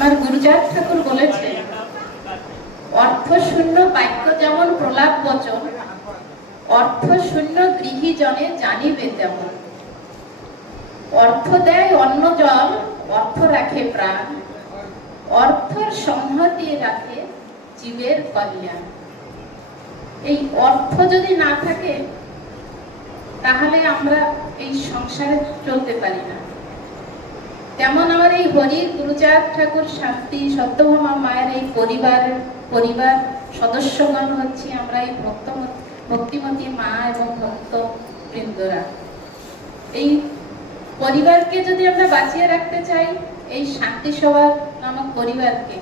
আমার গুরুচাঁদ ঠাকুর বলেছে, অর্থ শূন্য বাক্য যেমন প্রলাপ বচন, অর্থ শূন্য গৃহী জনে জানিবে তেমন। অর্থ দেয় অন্ন জল, অর্থ রাখে প্রাণ, অর্থর সংহতি রাখে জীবের কল্যাণ। এই অর্থ যদি না থাকে তাহলে আমরা এই সংসারে চলতে পারি না। তেমন আমার এই হরির গুরুচাঁদ ঠাকুর শান্তি সত্যভামা মায়ের এই পরিবার সদস্যগণ হচ্ছি আমরা এই ভক্তিমতী মা এবং ভক্ত বৃন্দরা। এই পরিবারকে যদি আমরা বাঁচিয়ে রাখতে চাই, এই শান্তি সভা নামক পরিবারকে,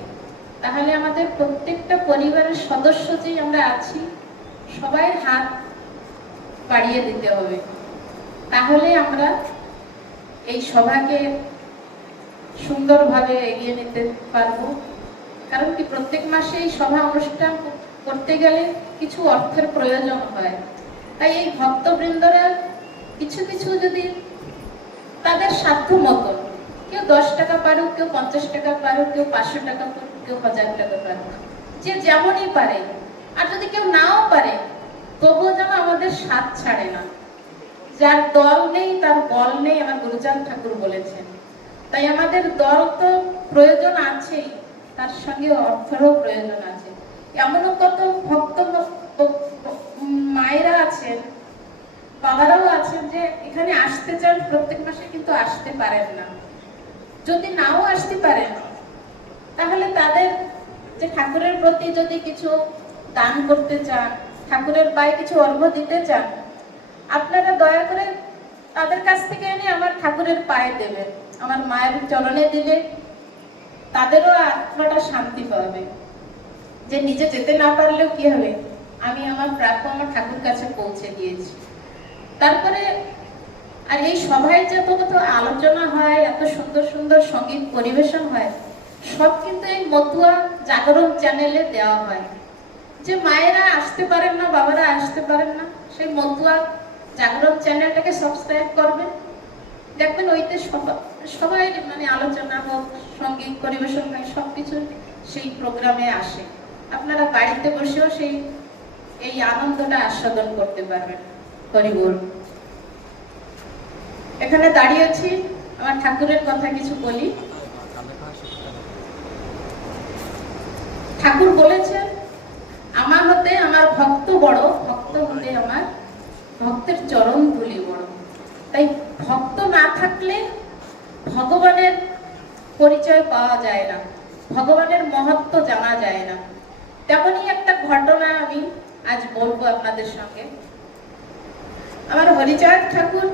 তাহলে আমাদের প্রত্যেকটা পরিবারের সদস্য যে আমরা আছি সবাই হাত বাড়িয়ে দিতে হবে। তাহলে আমরা এই সভাকে সুন্দরভাবে এগিয়ে নিতে পারবো। কারণ কি, প্রত্যেক মাসে এই সভা অনুষ্ঠান করতে গেলে কিছু অর্থের প্রয়োজন হয়। তাই এই ভক্তবৃন্দরা কিছু কিছু যদি তাদের সাধ্য মতো, কেউ 10 টাকা পারুক, কেউ 50 টাকা পারুক, কেউ 500 টাকা পারুক, কেউ 1000 টাকা পারুক, যে যেমনই পারে। আর যদি কেউ নাও পারে তবুও যেন আমাদের সাথ ছাড়ে না। যার দল নেই তার বল নেই, আমার গুরুচাঁদ ঠাকুর বলেছেন। তাই আমাদের দল তো প্রয়োজন আছেই, তার সঙ্গে অর্থেরও প্রয়োজন আছে। এমনও কত ভক্ত মায়েরা আছেন, বাবারাও আছেন যে এখানে আসতে চান প্রত্যেক মাসে, কিন্তু আসতে পারেন না। যদি নাও আসতে পারেন তাহলে তাদের যে ঠাকুরের প্রতি যদি কিছু দান করতে চান, ঠাকুরের পায়ে কিছু অর্ঘ্য দিতে চান, আপনারা দয়া করে তাদের কাছ থেকে এনে আমার ঠাকুরের পায়ে দেবেন। আমার মায়ের চরণে দিলে তাদেরও আত্মাটা শান্তি পাবে, যে নিজে যেতে না পারলেও কি হবে, আমি আমার প্রাপ্য আমার ঠাকুর কাছে পৌঁছে দিয়েছি। তারপরে আর এই সভায় যত কত আলোচনা হয়, এত সুন্দর সুন্দর সঙ্গীত পরিবেশন হয়, সব কিন্তু এই মতুয়া জাগরণ চ্যানেলে দেওয়া হয়। যে মায়েরা আসতে পারেন না, বাবারা আসতে পারেন না, সেই মতুয়া জাগরণ চ্যানেলটাকে সাবস্ক্রাইব করবেন, দেখবেন ওইতে সবাই মানে আলোচনা হোক, সঙ্গীত পরিবেশন হয়, সবকিছু সেই প্রোগ্রামে আসে। আপনারা বাড়িতে বসেও এই আনন্দটা আস্বাদন করতে পারবেন। হরি বল। এখানে দাঁড়িয়েছি, আমার ঠাকুরের কথা কিছু বলি। ঠাকুর বলেছেন, আমার হতে আমার ভক্ত বড়, ভক্ত হতে আমার ভক্তের চরণ ধুলি বড়। তাই ভক্ত না থাকলে ভগবানের পরিচয় পাওয়া যায় না, ভগবানের মহত্ব জানা যায় না। তেমনই একটা ঘটনা আমি আজ বলবো আপনাদের সঙ্গে। আমার হরিচাঁদ ঠাকুর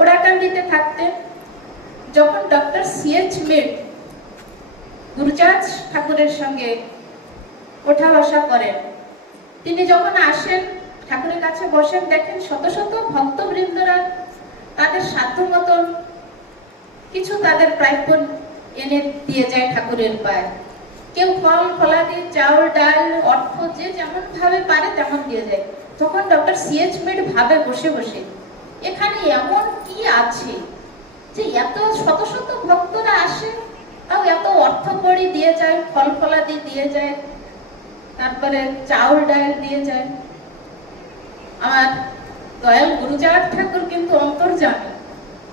ওরাকান্দিতে থাকতেন। যখন ডক্টর C.H. মিড গুরুচাঁদ ঠাকুরের সঙ্গে ওঠা বসা করেন, তিনি যখন আসেন ঠাকুরের কাছে বসেন, দেখেন শত শত ভক্তবৃন্দরা তাদের সাধ্য মতন কিছু তাদের প্রাপ্য এনে দিয়ে যায় ঠাকুরের পায়ে। কেউ ফল ফলাদি, চাউল ডাল, অর্থ যে যেমন ভাবে পারে তেমন দিয়ে যায়। তখন ডক্টর C.H. মিড ভাবে বসে বসে, এখানে এমন কি আছে যে এত শত শত ভক্তরা আসে, তাও এত অর্থ কড়ি দিয়ে যায়, ফল ফলাদি দিয়ে যায়, তারপরে চাউল ডাল দিয়ে যায়। আমার দয়াল গুরুচাঁদ ঠাকুর কিন্তু অন্তর্যামী,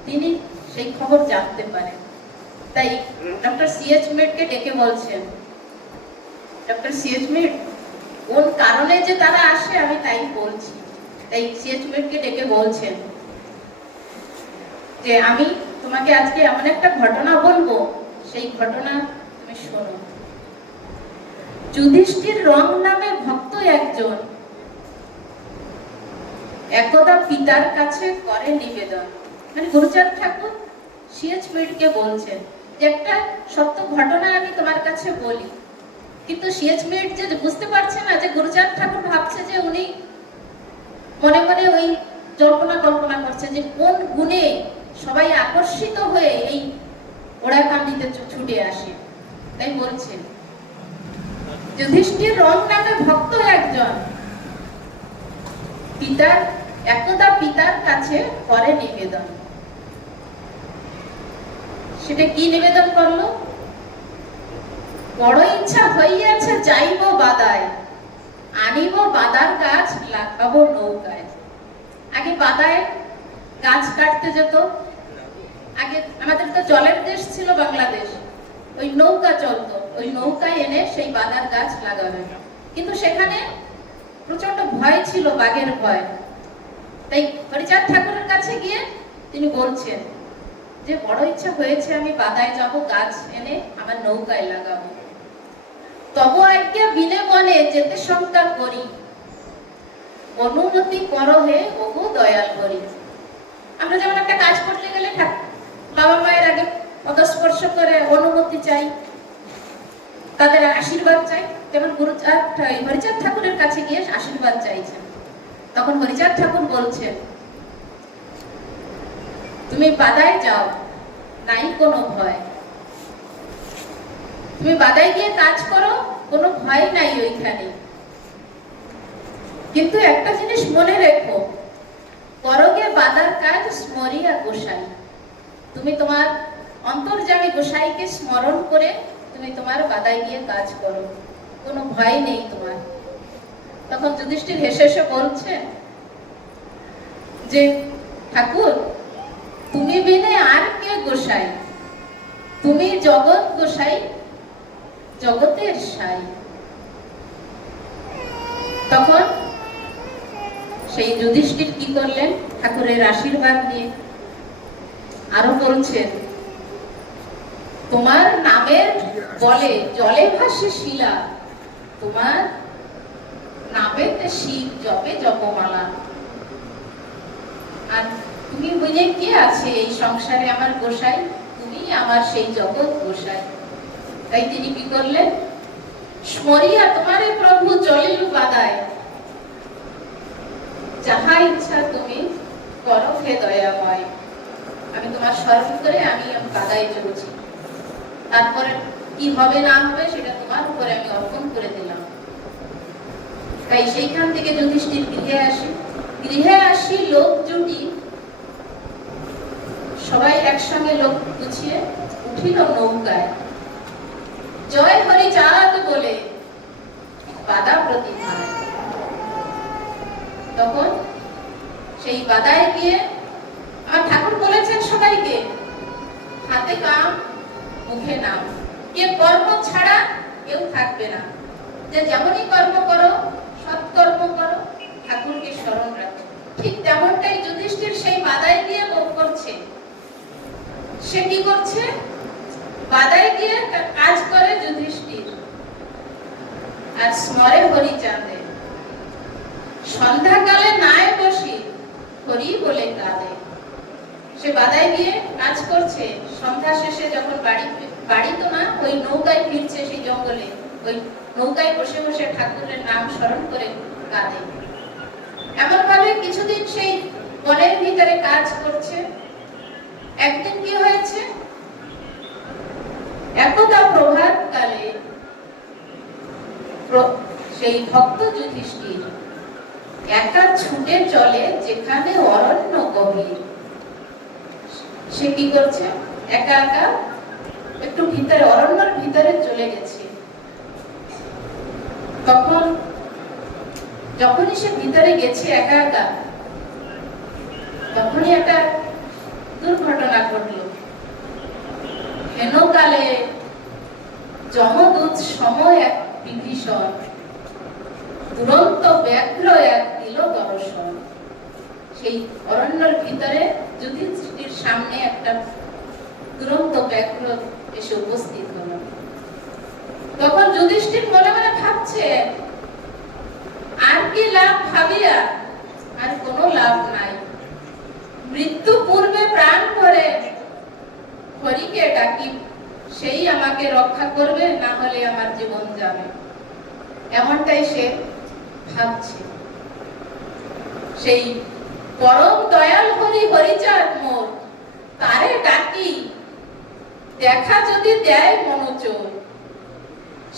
তিনি সেই খবর জানতে পারেন। তাই ডক্টর C.H. মিডকে ডেকে বলছেন, ডক্টর C.H. মিড, কোন কারণে যে তারা আসে আমি তাই বলছি। তাই C.H. মিডকে ডেকে বলছেন যে আমি তোমাকে আজকে এমন একটা ঘটনা বলবো, সেই ঘটনা তুমি শোনো। যুধিষ্ঠির রং নামে ভক্ত একজন একদা পিতার কাছে করে নিবেদন। মানে গুরুচাঁদ ঠাকুর C.H. মিডকে বলছেন যে একটা সত্য ঘটনা আমি তোমার কাছে বলি। কিন্তু C.H. মিড যে বুঝতে পারছে না যে গুরুচাঁদ ঠাকুর ভাবছে যে উনি মনে মনে ওই কল্পনা করছে যে কোন গুণে সবাই আকর্ষিত হয়ে এই ওরাকান্দিতে ছুটে আসে। তাই বলছেন, যুধিষ্ঠির রং নামে ভক্ত একজন একদা পিতার কাছে করে নিবেদন। সেটা কি নিবেদন করলো? বড় ইচ্ছা হইয়াছে যাইব বাদায়, আনিব বাদার গাছ লাগাবো নৌকায়। আগে বাদায় গাছ কাটতে যেত, আগে আমাদের তো জলের দেশ ছিল বাংলাদেশ, ওই নৌকা চলতো, ওই নৌকায় এনে সেই বাদার গাছ লাগাবে। কিন্তু সেখানে প্রচন্ড ভয় ছিল, বাঘের ভয়। তাই হরিচাঁদ ঠাকুরের কাছে গিয়ে তিনি বলছেন যে বড় ইচ্ছা হয়েছে আমি বাদায় যাব, গাছ এনে আমার নৌকায় লাগাবো। তব আজ্ঞা বিনে মনে যেতে শঙ্কা করি, অনুমতি করো হে ওগো দয়াল করি। আমরা যেমন একটা কাজ করতে গেলে বাবা মায়ের আগে পদস্পর্শ করে অনুমতি চাই, তাদের আশীর্বাদ চাই, যেমন হরিচাঁদ ঠাকুরের কাছে গিয়ে আশীর্বাদ চাইছেন। তখন হরিচাঁদ ঠাকুর বলছেন তুমি বাদায় যাও, নাই কোনো ভয়, তুমি বাদায় গিয়ে কাজ করো, কোনো ভয় নাই ওইখানে। কিন্তু একটা জিনিস মনে রেখো, করগে বাদার কাজ স্মরিয়া গোসাই। তুমি তোমার অন্তর্যামী গোসাইকে স্মরণ করে তুমি তোমার বাদায় গিয়ে কাজ করো, কোনো ভয় নেই তোমার। তখন যুধিষ্ঠির হেসে হেসে বলছে যে ঠাকুর তুমি বিনে আর কে গোসাই, তুমি জগৎ গোসাই, জগতের সাই। তখন সেই যুধিষ্ঠির কি করলেন, ঠাকুরের আশীর্বাদ নিয়ে আরো বলছেন তোমার নামের বলে জলে ভাসে শিলা, তোমার নামেতে শিব জপে জপমালা। আর তুমি বুঝে কে আছে এই সংসারে আমার গোসাই, তুমি আমার সেই জগৎ গোসাই। তাই তিনি কি করলেন, স্মরিয়া তোমারে প্রভু চলিল বাদায়, যাহা ইচ্ছা তুমি করো হে দয়াময়। আমি তোমার স্মরণ করে আমি বাদায় চলছি, তারপরে কি হবে না হবে সেটা তোমার উপরে আমি অর্পণ করে দিলাম। তাই সেইখান থেকে যুধিষ্ঠির গৃহে আসে। গৃহে আসি লোক জুটি, সবাই একসঙ্গে লোক গুছিয়ে উঠিল নৌকায়। জয় হরিচাঁদ বলে বাদা প্রতিভায়। তখন সেই বাদায় গিয়ে আমার ঠাকুর বলেছেন সবাইকে, হাতে কাম মুখে নাম, কে কর্ম ছাড়া কেউ থাকবে না। যে যেমনই কর্ম করো, সৎকর্ম করো, ঠাকুরকে স্মরণ রাখো। ঠিক তেমনটাই যুধিষ্ঠির সেই বাদায় গিয়ে করছে। সে কি করছে, বাদায় গিয়ে কাজ করে যুধিষ্ঠির, আর স্মরে হরিচাঁদে। সন্ধ্যাকালে নায় বসি হরি বলে কাঁদে। সে বাদায় গিয়ে কাজ করছে, সন্ধ্যা শেষে যখন বাড়ি তো না, ওই নৌকায় ফিরছে সেই জঙ্গলে, ওই নৌকায় বসে বসে ঠাকুরের নাম স্মরণ করে কাঁদে। এমন ভাবে কিছুদিন সেই বনের ভিতরে কাজ করছে। একদিন কি হয়েছে, একদা প্রভাত কালে সেই ভক্ত যুধিষ্ঠির একা ছুটে চলে যেখানে অরণ্য গভীর। সে কি করছে, একা একা একটু ভিতরে অরণ্যের ভিতরে চলে গেছে। তখন যখনই সে ভিতরে গেছে একা একা, তখনই একটা দুর্ঘটনা ঘটল। হেনকালে যমদূত সময় এক বিভীষণ, দুরন্ত ব্যাঘ্র এক দিল দর্শন। সেই অরণ্যের ভিতরে যুধিষ্ঠির সামনে একটা দুরন্ত ব্যাঘ্র এসে উপস্থিত হল। তখন যুধিষ্ঠির মনে মনে ভাবছে, আর কি লাভ ভাবিয়া, আর কোনো লাভ নাই। মৃত্যু পূর্বে প্রাণ ভরে হরিকে ডাকি, সেই আমাকে রক্ষা করবে, না হলে আমার জীবন যাবে। এমনটাই সে ভাবছে। সেই পরম দয়াল হরি হরিচাঁদ মোর, তারে ডাকি দেখা যদি দেয় মনোযোগ,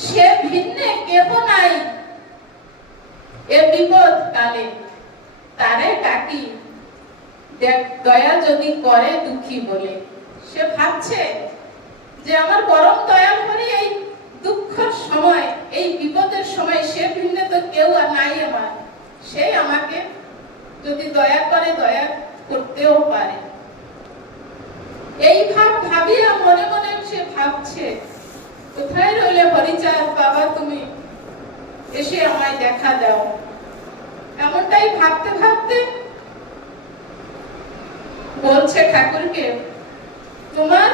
সে ভিন্নে কেহ নাই এ বিপদ কালে। তারে ডাকি দয়া যদি করে দুঃখী বলে। সে ভাবছে যে আমার পরম দয়াল হরি এই দুঃখ সময়, এই বিপদের সময় সে ভিন্ন তো কেউ আর নাই আমার, সে আমাকে যদি দয়া করে দয়া করতেও পারে। এই ভাবিয়া মনে মনে সে ভাবছে, কোথায় রইলে হরিচাঁদ বাবা, তুমি এসে আমায় দেখা দাও। এমনটাই ভাবতে ভাবতে বলছে ঠাকুরকে, তোমার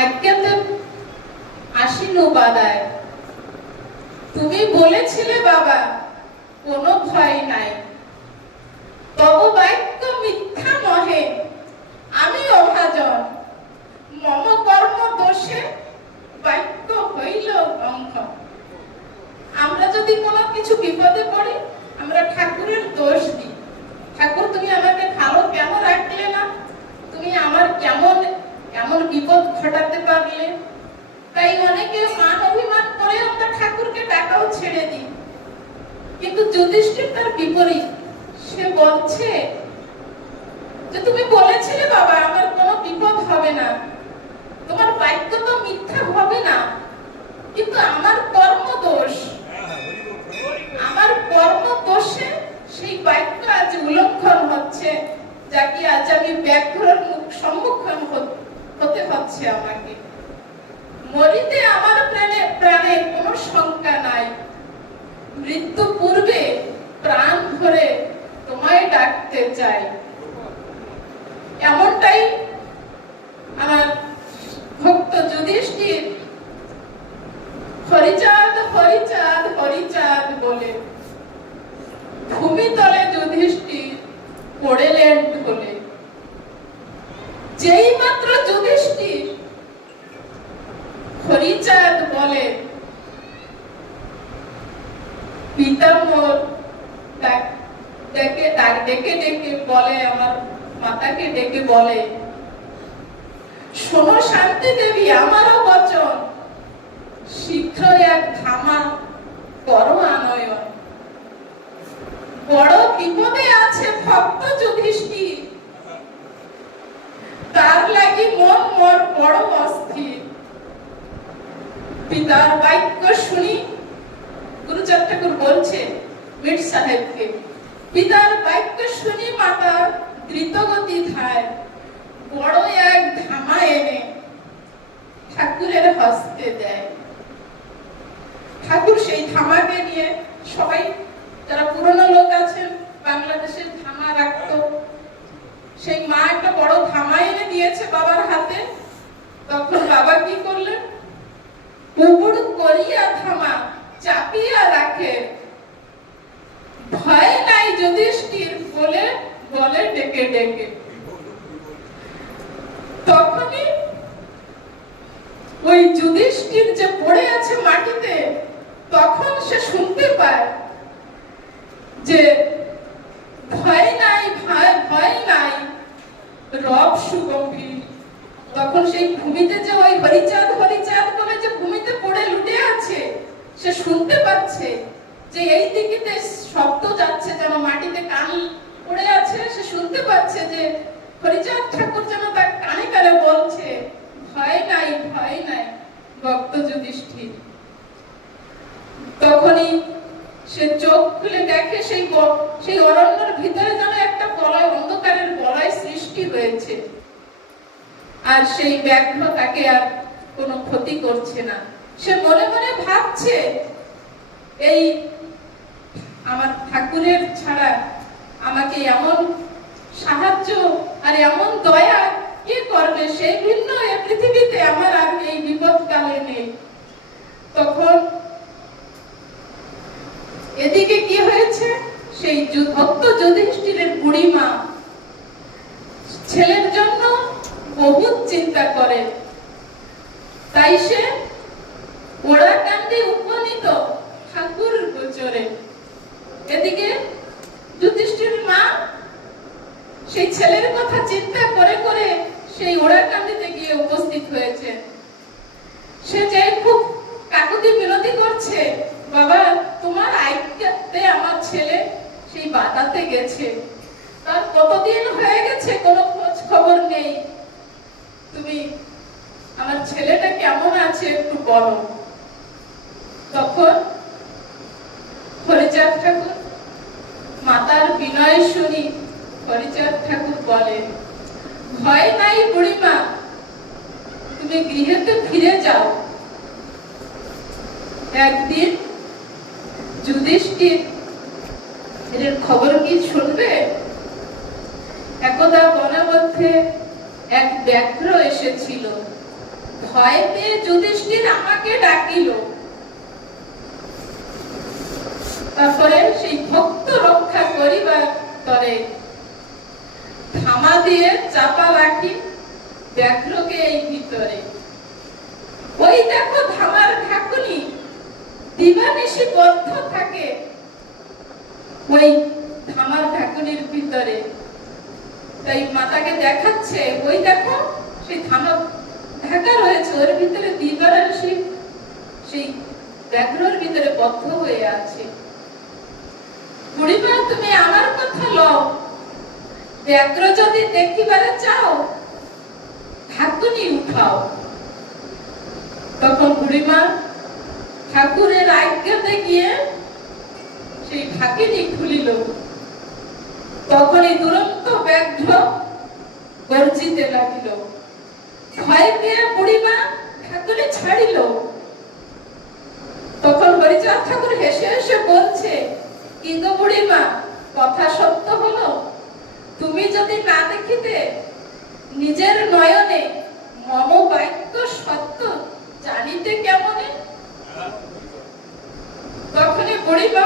আজ্ঞাতে আসিনু বাদায়, তুমি বলেছিলে বাবা কোনো ভয় নাই, তব বাক্য মিথ্যা নহে, আমি অভাজন, মম কর্ম দোষে বাক্য হইল অঙ্ক। আমরা যদি কোনো কিছু বিপদে পড়ি, আমরা ঠাকুরের দোষ দিই, ঠাকুর তুমি আমাকে ভালো কেন রাখলে না, তুমি আমার কেমন এমন বিপদ ঘটাতে পারলে। তাই অনেকে মান অভিমান করে আমরা ঠাকুরকে টাকাও ছেড়ে দিই। কিন্তু যুধিষ্ঠির তার বিপরীত, সে বলছে যে তুমি বলেছিলে বাবা আমার কোনো বিপদ হবে না, তোমার বাক্য তো মিথ্যা হবে না, কিন্তু আমার কর্ম দোষ, আমার কর্ম দোষে সেই বাক্য আজ উল্লঙ্ঘন হচ্ছে, যাকে আজ আমি ব্যাঘ্রের সম্মুখীন হতে হচ্ছে আমাকে। মরিতে আমার প্রাণে কোনো শঙ্কা নাই, মৃত্যু পূর্বে প্রাণ ভরে তোমায় ডাকতে চাই। এমনটাই আমার ভক্ত যুধিষ্ঠির হরিচাঁদ হরিচাঁদ হরিচাঁদ বলে ভূমিতলে যুধিষ্ঠির পড়েলেন ঢলে। যেই মাত্র যুধিষ্ঠির হরিচাঁদ বলে, পিতা মোর ডেকে ডেকে বলে, আমার মাতাকে ডেকে বলে, শোনো শান্তি দেবী আমারও বচন, শীঘ্র এক ধামা করো আনয়ন। বড় বিপদে আছে ভক্ত যুধিষ্ঠির, তার লাগি মন মোর বড় অস্থির। পিতার বাক্য শুনি, গুরুচাঁদ ঠাকুর বলছে মীর সাহেবকে, পিতার বাক্য শুনি মাতা দ্রুতগতি ধায়, বড় এক ধামা এনে ঠাকুরের হস্তে দেয়। ঠাকুর সেই ধামাকে নিয়ে, সবাই যারা পুরনো লোক আছেন বাংলাদেশের ধামা রাখতো, সেই মা একটা বড় ধামা এনে দিয়েছে বাবার হাতে। তখন বাবা কি করলেন, উবুড় করিয়া ধামা চাপিয়া রাখে, ভয় নাই যুধিষ্ঠির বলে বলে ডেকে ডেকে। তখনই ওই যুধিষ্ঠির যে পড়ে আছে মাটিতে, তখন সে শুনতে পায় যে ভয় নাই ভয় নাই রব সুগম্ভীর। তখন সেই ভূমিতে যে ওই হরিচাঁদ হরিচাঁদ বলে যে ভূমিতে পড়ে লুটে আছে, সে শুনতে পাচ্ছে যে এই দিকে শব্দ যাচ্ছে, যেন মাটিতে কান পড়ে আছে, সে শুনতে পাচ্ছে যে হরিচাঁদ ঠাকুর যেন তার কানে কানে বলছে, ভয় নাই ভক্ত যুধিষ্ঠির। তখনই সে চোখ খুলে দেখে সেই অরণ্যের ভিতরে যেন একটা বলয়, অন্ধকারের বলয় সৃষ্টি হয়েছে, আর সেই ব্যাঘ্র তাকে আর কোনো ক্ষতি করছে না। সে মনে মনে ভাবছে, এই আমার ঠাকুরের ছাড়া আমাকে এমন সাহায্য আর এমন দয়া কে করবে, সেই ভিন্ন এই পৃথিবীতে আমার আর এই বিপদ কালে নেই। তখন এদিকে কি হয়েছে, সেই ভক্ত যুধিষ্ঠিরের বুড়ি মা ছেলের জন্য বহুত চিন্তা করে, তাই সে ওড়াকান্দি উপনীত ঠাকুর গোচরে। এদিকে যুধিষ্ঠির মা সেই ছেলের কথা চিন্তা করে করে সেই ওড়াকান্দিতে গিয়ে উপস্থিত হয়েছে। সে যে খুব কাকুতি মিনতি করছে, বাবা তোমার আজ্ঞাতে আমার ছেলে সেই বাতাতে গেছে, তার কতদিন হয়ে গেছে কোনো খোঁজ খবর নেই, তুমি আমার ছেলেটা কেমন আছে একটু বলো। তখন হরিচাঁদ ঠাকুর মাতার বিনয় শুনি হরিচাঁদ ঠাকুর বলে, ভয় নাই বুড়িমা, তুমি গৃহেতে ফিরে যাও। একদিন যুধিষ্ঠির এর খবর কি শুনবে? একদা বনের মধ্যে এক ব্যাঘ্র এসেছিল, ভয় পেয়ে যুধিষ্ঠির আমাকে ডাকিল। তারপরে সেই ভক্ত রক্ষা করিবার তরে ধামা দিয়ে চাপা রাখি ব্যাঘ্রকে এই ভিতরে। ওই দেখো ধামার ঢাকুনি দিবানিশি বদ্ধ থাকে ওই ধামার ঢাকুনির ভিতরে। তাই মাতাকে দেখাচ্ছে, ওই দেখো সেই ধামা ঢাকা রয়েছে, ওর ভিতরে দিবানিশি সেই ব্যাঘ্রর ভিতরে বদ্ধ হয়ে আছে। বুড়িমা তুমি আমার কথা লও, ব্যাঘ্র যদি দেখিবারে চাও ঢাকুনি উঠাও। তখন বুড়িমা ঠাকুরের আজ্ঞাতে গিয়ে সেই ঢাকুনি খুলিল। তখন এই দুরন্ত ব্যাঘ্র গর্জিতে লাগিল। ভয় পেয়ে বুড়িমা ঠাকুরে ছাড়িল। তখন হরিচাঁদ ঠাকুর হেসে হেসে বলছে, কি গো বুড়িমা, কথা সত্য হলো? তুমি যদি না দেখিতে নিজের নয়নে মম বাক্য সত্য জানিতে কেমনে? তখনই বুড়িমা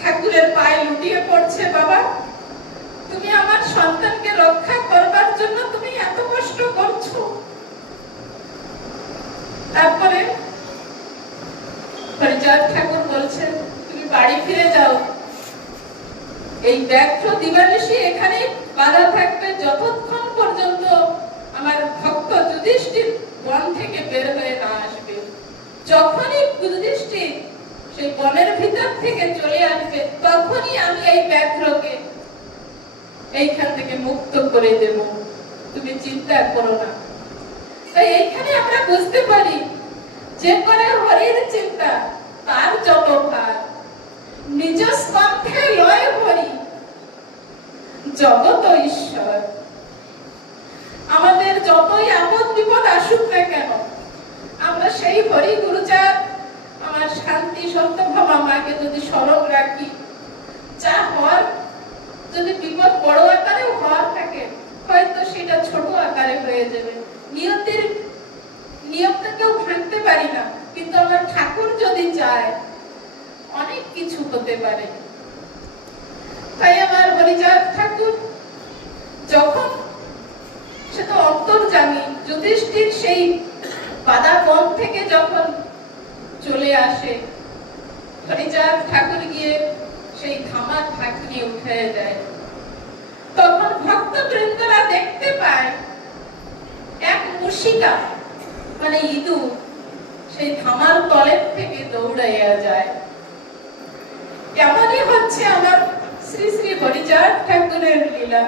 ঠাকুরের পায়ে লুটিয়ে পড়ছে, বাবা তুমি আমার সন্তানকে রক্ষা করবার জন্য তুমি এত কষ্ট করছো। তারপরে হরিচাঁদ ঠাকুর বলছেন, তুমি বাড়ি ফিরে যাও, এই ব্যাঘ্র দিবানিশি এখানে বাধা থাকবে যতক্ষণ পর্যন্ত আমার ভক্ত যুধিষ্ঠির বন থেকে বের হয়ে না আসবে। যখনই যুধিষ্ঠির সেই বনের ভিতর থেকে চলে আসবে তখনই আমি এই ব্যাঘ্রকে এইখান থেকে মুক্ত করে দেব, তুমি চিন্তা করো না। তাই এইখানে আমরা বুঝতে পারি যে করে হরির চিন্তা তার যত ভার, নিজ স্কন্ধে লয় হরি জগত ঈশ্বর। আমাদের যতই আপদ বিপদ আসুক না কেন, আমরা সেই হরি গুরুচাঁদ আমার শান্তি সত্যভামা মাকে যদি স্মরণ রাখি, যা হওয়ার যদি বিপদ বড় আকারে হওয়ার থাকে হয়তো সেটা ছোট আকারে হয়ে যাবে। নিয়তির নিয়মটা কেউ ভাঙতে পারি না, কিন্তু আমার ঠাকুর যদি চায় অনেক কিছু হতে পারে। তাই আমার হরিচাঁদ ঠাকুর যখন সে তো অন্তর্যামী, যুধিষ্ঠির সেই বাধা বন থেকে যখন চলে আসে, হরিচাঁদ ঠাকুর গিয়ে সেই ধামার ঢাকুনি উঠে দেয়। তখন ভক্তবৃন্দরা দেখতে পায় এক মুশিকা মানে ইঁদুর সেই ধামার তলের থেকে দৌড়াইয়া যায়। এমনই হচ্ছে আমার শ্রী শ্রী হরিচাঁদ ঠাকুরের লীলা।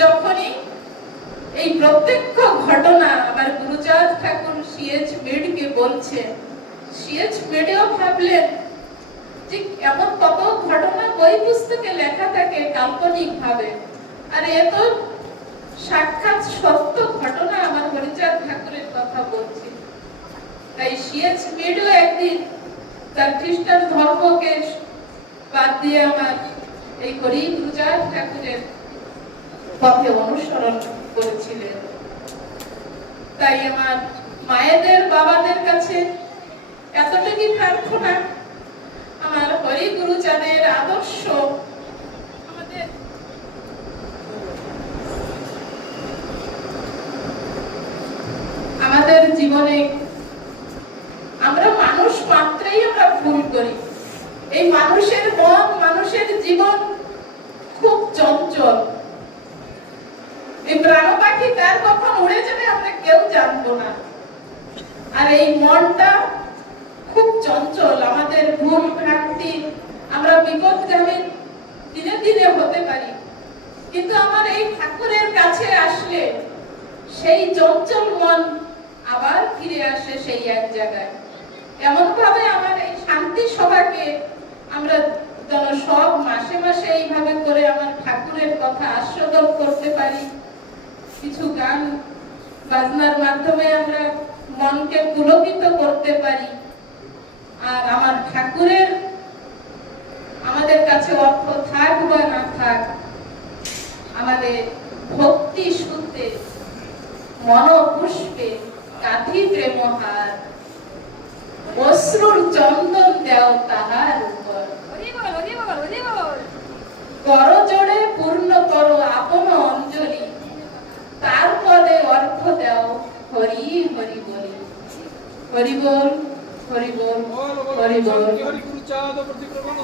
যখনই এই প্রত্যক্ষ ঘটনা আমার গুরুচাঁদ ঠাকুর সিএচ মেডকে বলছে, সিএচ মেডেও ভাবলেন যে এমন কত ঘটনা বই পুস্তকে লেখা থাকে কাল্পনিক ভাবে, আর এত সাক্ষাৎ সত্য ঘটনা আমার হরিচাঁদ ঠাকুরের কথা বলছে। তাই সিএচ মেডও একদিন তার খ্রিস্টান ধর্মকে বাদ দিয়ে আমার এই হরি গুরুচাঁদ ঠাকুরের পথে অনুসরণ করেছিলেন। তাই আমার মায়েদের বাবাদের কাছে এতটুকুই প্রার্থনা, আমার হরি গুরুচাঁদের আদর্শ আমাদের জীবনে, আমরা মানুষ মাত্রই আমরা ভুল করি। এই মানুষের মন, মানুষের জীবন খুব চঞ্চল। এই প্রাণ পাখি তার কখন উড়ে যাবে আমরা কেউ জানবো না। আর এই মনটা খুব চঞ্চল, আমাদের ভুল ভ্রান্তি, আমরা বিপদগামী দিনে দিনে হতে পারি। কিন্তু আমার এই ঠাকুরের কাছে আসলে সেই চঞ্চল মন আবার ফিরে আসে সেই এক জায়গায়। এমন ভাবে আমার এই শান্তি সভাকে আমরা যেন সব মাসে মাসে এইভাবে করে আমার ঠাকুরের কথা আস্বাদন করতে পারি, কিছু গান বাজনার মাধ্যমে আমরা মনকে পুলকিত করতে পারি। আর আমার ঠাকুরের আমাদের কাছে অর্থ থাক বা না থাক, আমাদের ভক্তি শুদ্ধে মন পুষ্পে কাঁথি প্রেমহার, অশ্রুর চন্দন দেও তাহার উপর। করজোড়ে পূর্ণ করো আপন অঞ্জলি, তার পদে অর্থ দেও হরি হরি বলি। হরি বল, হরি বল, হরি বল। হরি গুরু চাঁদ প্রতি প্রবন্ধে